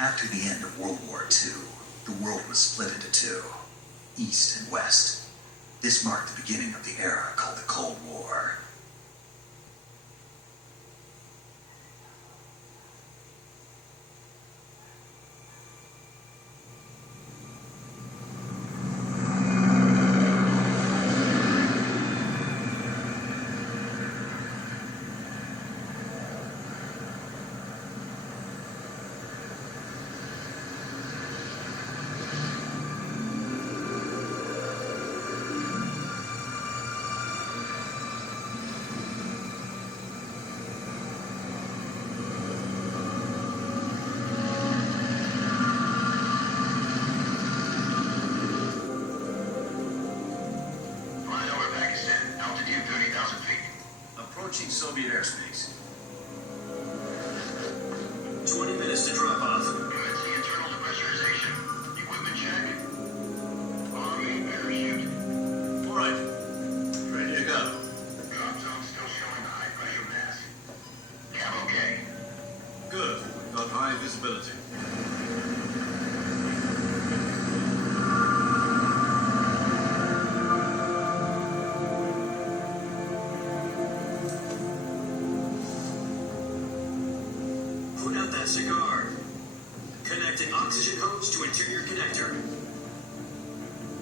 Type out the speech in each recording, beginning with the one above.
After the end of World War II, the world was split into two, East and West. This marked the beginning of the era called the Cold War. Approaching Soviet airspace. 20 minutes to drop off. Commencing internal depressurization. Equipment check. Army parachute. All right. Ready to go. Drop zone still showing a high pressure mass. Cam okay. Good. We've got high visibility. Put out that cigar. Connecting oxygen hose to interior connector.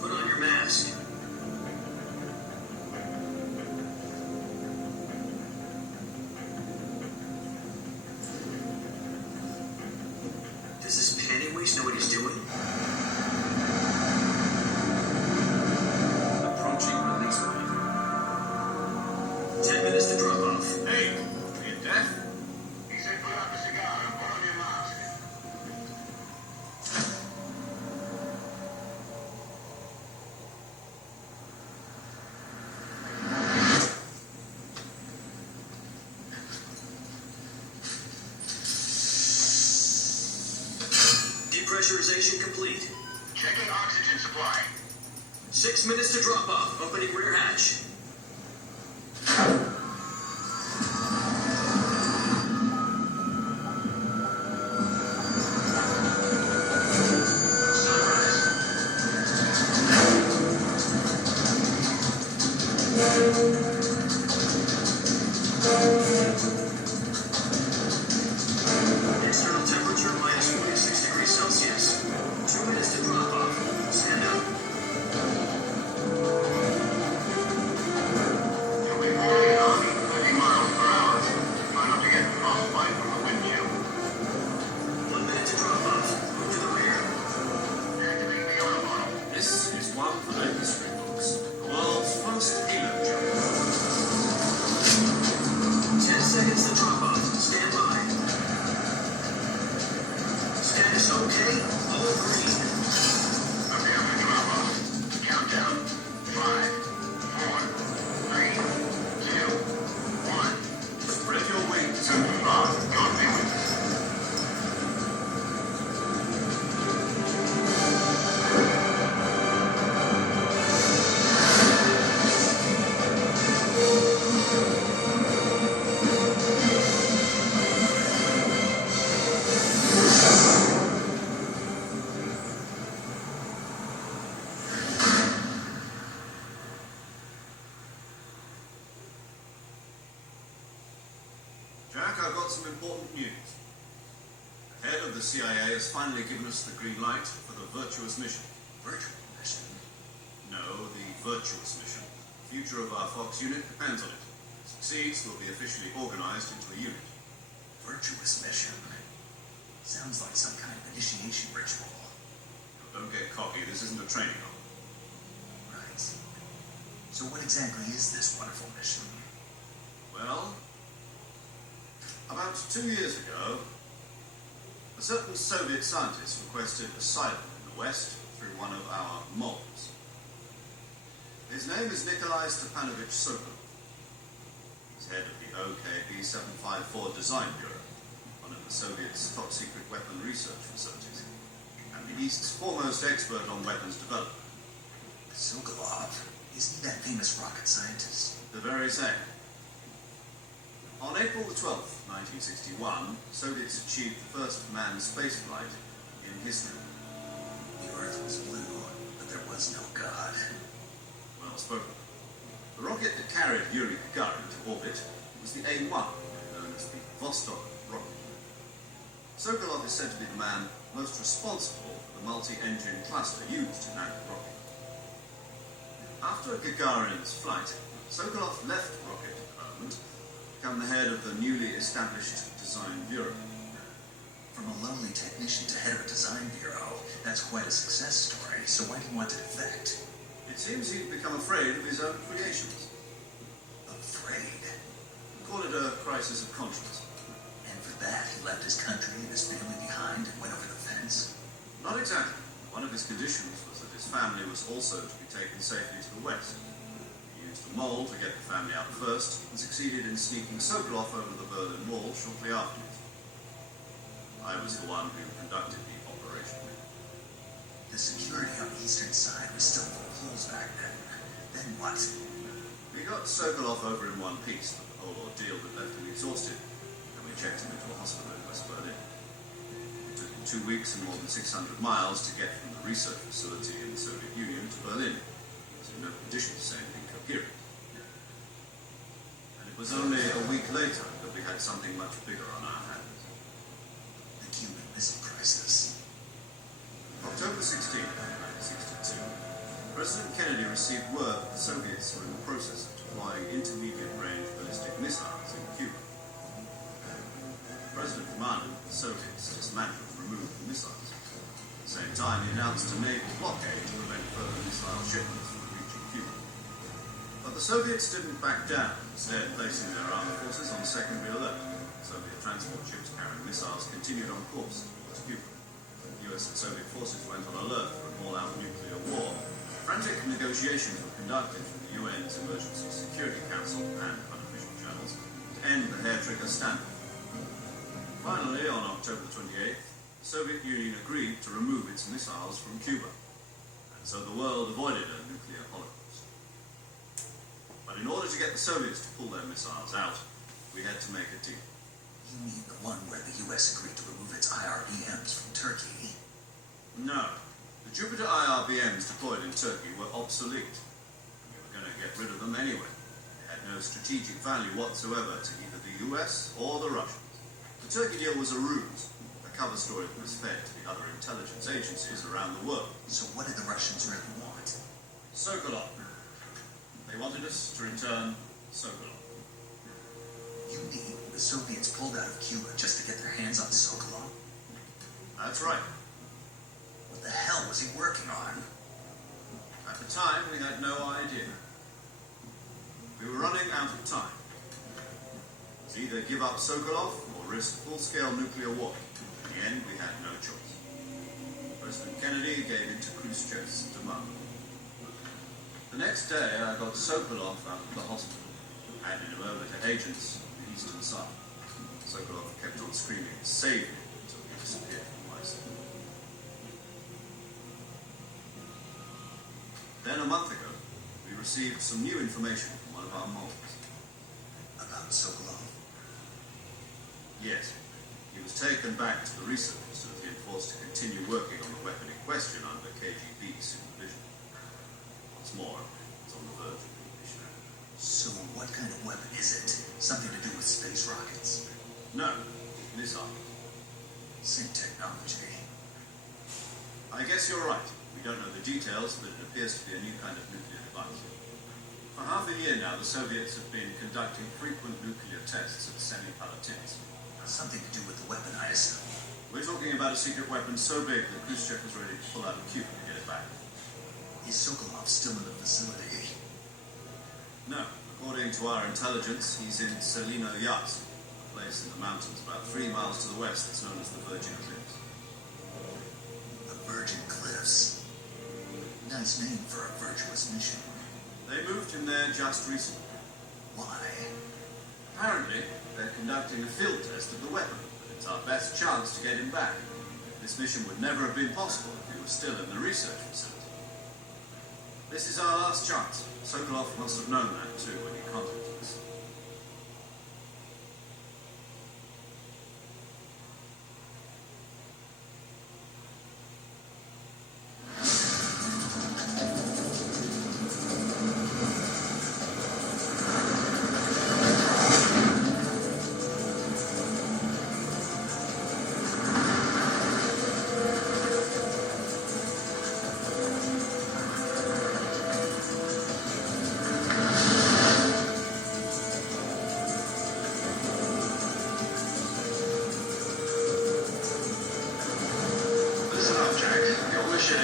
Put on your mask. Does this panty waste know what he's doing? Approaching release point. 10 minutes to drop off. Hey, are you deaf? He said put out the cigar and put on your mask. Depressurization complete. Checking oxygen supply. 6 minutes to drop off. Opening rear hatch. External temperature minus 46 degrees Celsius. 2 minutes to drop off. Stand up. You'll be flying at Army 30 miles per hour. Try not to get frostbite from the wind chill. 1 minute to drop off. Move to the rear. Activate the auto bottle. This is one for the history books. The world's first halo jump. 10 seconds to drop off. Stand by. Status okay. All green. Prepare for drop off. Countdown. 5, 4, 3, 2, 1. Spread your wings. God be with you. Jack, I've got some important news. The head of the CIA has finally given us the green light for the virtuous mission. Virtual mission? No, the virtuous mission. The future of our Fox unit depends on it. If it succeeds, we'll be officially organized into a unit. Virtuous mission? Sounds like some kind of initiation ritual. Don't get cocky, this isn't a training op. Right. So what exactly is this wonderful mission? Well, about 2 years ago, a certain Soviet scientist requested asylum in the West through one of our mobs. His name is Nikolai Stepanovich Sokol. He's head of the OKB 754 Design Bureau, one of the Soviets' top-secret weapon research facilities, and the East's foremost expert on weapons development. Sokolov? Isn't he that famous rocket scientist? The very same. On April the 12th, 1961, Soviets achieved the first manned spaceflight in history. The Earth was blue, but there was no God. Well spoken. The rocket that carried Yuri Gagarin to orbit was the A-1, known as the Vostok rocket. Sokolov is said to be the man most responsible for the multi-engine cluster used in that rocket. After Gagarin's flight, Sokolov left rocket development to become the head of the newly established design bureau. From a lowly technician to head of a design bureau, that's quite a success story, so why do you want to defect? It seems he'd become afraid of his own creations. Afraid? Call it a crisis of conscience. And for that, he left his country and his family behind and went over the fence? Not exactly. One of his conditions was that his family was also to be taken safely to the west. He used a mole to get the family out first and succeeded in sneaking Sokolov over the Berlin Wall shortly afterwards. I was the one who conducted the operation. The security on the eastern side was still full of holes back then. Then what? We got Sokolov over in one piece, but the whole ordeal had left him exhausted, and we checked him into a hospital in West Berlin. It took him 2 weeks and more than 600 miles to get from the research facility in the Soviet Union to Berlin. He was in no condition to say anything coherent. And it was only a week later that we had something much bigger on our hands. The Cuban Missile Crisis. October 16, 1962, President Kennedy received word that the Soviets were in the process of deploying intermediate-range ballistic missiles in Cuba. The President demanded that the Soviets dismantle and remove the missiles. At the same time, he announced a naval blockade to prevent further missile shipments from reaching Cuba. But the Soviets didn't back down, instead placing their armed forces on secondary alert. Soviet transport ships carrying missiles continued on course towards Cuba. US and Soviet forces went on alert for an all-out nuclear war. Frantic negotiations were conducted with the UN's Emergency Security Council and unofficial channels to end the hair-trigger standoff. Finally, on October 28th, the Soviet Union agreed to remove its missiles from Cuba, and so the world avoided a nuclear holocaust. But in order to get the Soviets to pull their missiles out, we had to make a deal. You mean the one where the US agreed to remove its IRBMs from Turkey? No. The Jupiter IRBMs deployed in Turkey were obsolete. We were going to get rid of them anyway. They had no strategic value whatsoever to either the US or the Russians. The Turkey deal was a ruse, a cover story that was fed to the other intelligence agencies around the world. So what did the Russians really want? Sokolov. They wanted us to return Sokolov. You mean the Soviets pulled out of Cuba just to get their hands on Sokolov? That's right. What the hell was he working on? At the time, we had no idea. We were running out of time. It was either give up Sokolov or risk full-scale nuclear war. In the end, we had no choice. President Kennedy gave in to Khrushchev's demand. The next day, I got Sokolov out of the hospital, handed him over to agents on the eastern side. Sokolov kept on screaming, "Save me," until he disappeared from my sight. Then a month ago, we received some new information from one of our moles. About Sokolov? Yes, he was taken back to the research facility and forced to continue working on the weapon in question under KGB supervision. What's more, it's on the verge of completion. So what kind of weapon is it? Something to do with space rockets? No, missile. Same technology. I guess you're right. We don't know the details, but it appears to be a new kind of nuclear device. For half a year now, the Soviets have been conducting frequent nuclear tests at Semipalatinsk. Something to do with the weapon, I assume. We're talking about a secret weapon so big that Khrushchev was ready to pull out of Cuba to get it back. Is Sokolov still in the facility? No. According to our intelligence, he's in Selino Yats, a place in the mountains about 3 miles to the west that's known as the Virgin Cliffs. The Virgin Cliffs. Nice name for a virtuous mission. They moved him there just recently. Why? Apparently, they're conducting a field test of the weapon, but it's our best chance to get him back. This mission would never have been possible if he was still in the research facility. This is our last chance. Sokolov must have known that too when he contacted us.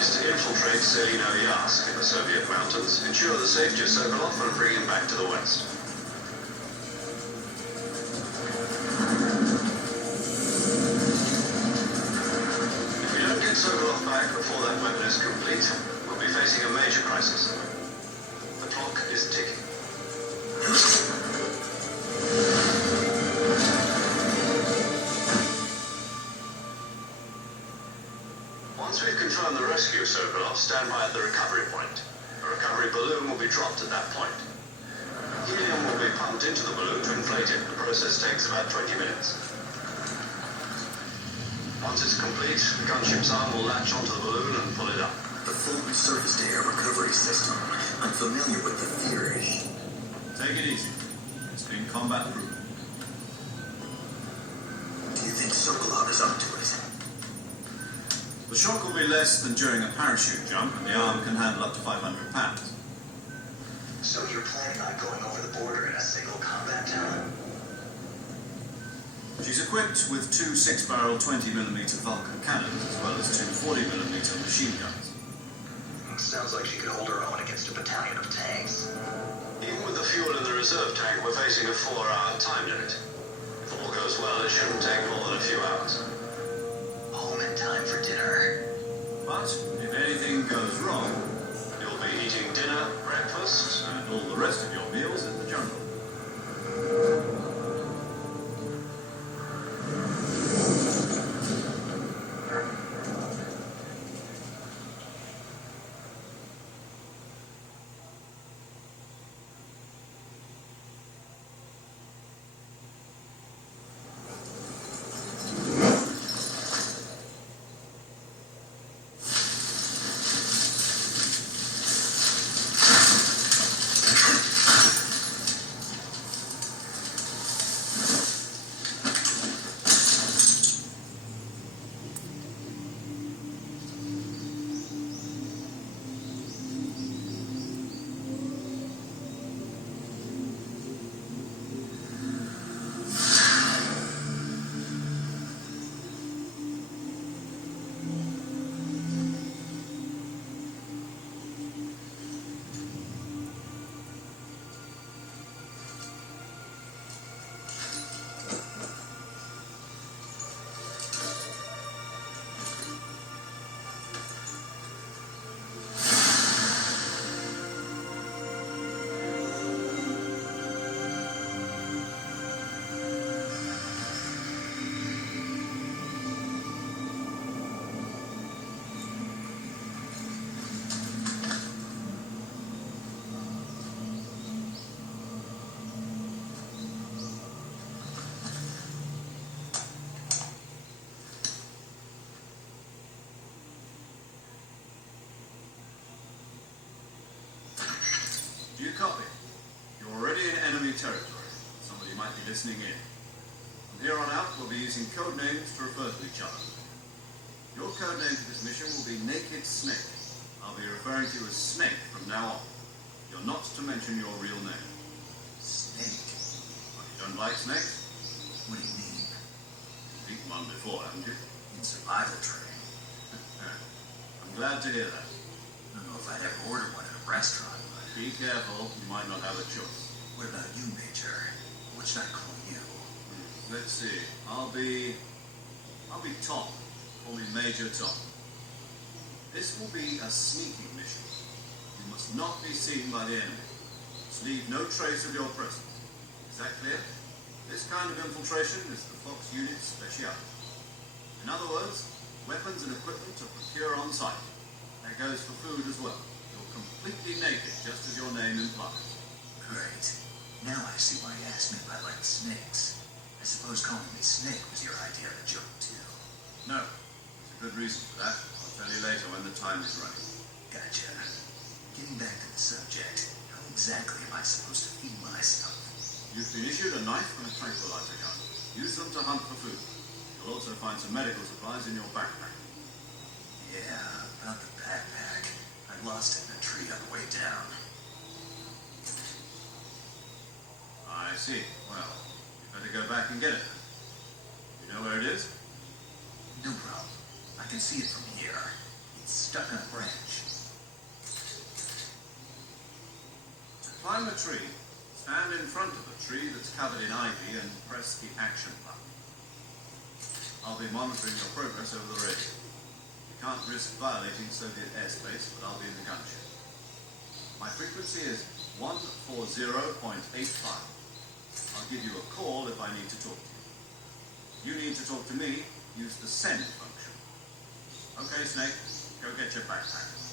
is to infiltrate Selino-Yarsk in the Soviet mountains, ensure the safety of Sokolov, and bring him back to the West. If we don't get Sokolov back before that weapon is complete, we'll be facing a major crisis. The clock is ticking. Once we've confirmed the rescue of Sokolov, stand by at the recovery point. A recovery balloon will be dropped at that point. Helium will be pumped into the balloon to inflate it. The process takes about 20 minutes. Once it's complete, the gunship's arm will latch onto the balloon and pull it up. The full surface-to-air recovery system. I'm familiar with the theory. Take it easy. It's been combat proven. Do you think Sokolov is up to it? The shock will be less than during a parachute jump, and the arm can handle up to 500 pounds. So you're planning on going over the border in a single combat town? She's equipped with two 6-barrel 20mm Vulcan cannons, as well as two 40mm machine guns. Sounds like she could hold her own against a battalion of tanks. Even with the fuel in the reserve tank, we're facing a 4-hour time limit. If all goes well, it shouldn't take more than a few hours. Home in time for dinner. But if anything goes wrong, You'll be eating dinner, breakfast, and all the rest of your meals in the jungle. Do you copy? You're already in enemy territory. Somebody might be listening in. From here on out, we'll be using code names to refer to each other. Your code name for this mission will be Naked Snake. I'll be referring to you as Snake from now on. You're not to mention your real name. Snake? Well, you don't like snakes? What do you mean? You've eaten one before, haven't you? In survival training. I'm glad to hear that. I don't know if I'd ever order one at a restaurant, but... Be careful, you might not have a choice. What about you, Major? What should I call you? Let's see. I'll be Tom. Call me Major Tom. This will be a sneaking mission. You must not be seen by the enemy. Must leave no trace of your presence. Is that clear? This kind of infiltration is the Fox Unit's speciality. In other words, weapons and equipment are procured on site. That goes for food as well. You're completely naked, just as your name implies. Great. Now I see why you asked me if I liked snakes. I suppose calling me Snake was your idea of a joke, too. No. There's a good reason for that. I'll tell you later when the time is right. Gotcha. Getting back to the subject, how exactly am I supposed to feed myself? You've been issued a knife and a tranquilizer gun. Use them to hunt for food. You'll also find some medical supplies in your backpack. Yeah, about the backpack. I lost it in a tree on the way down. I see. Well, you better go back and get it. You know where it is? No problem. I can see it from here. It's stuck on a covered in ivy and press the action button. I'll be monitoring your progress over the radio. We can't risk violating Soviet airspace, but I'll be in the gunship. My frequency is 140.85. I'll give you a call if I need to talk to you. You need to talk to me, use the send function. Okay, Snake, go get your backpack.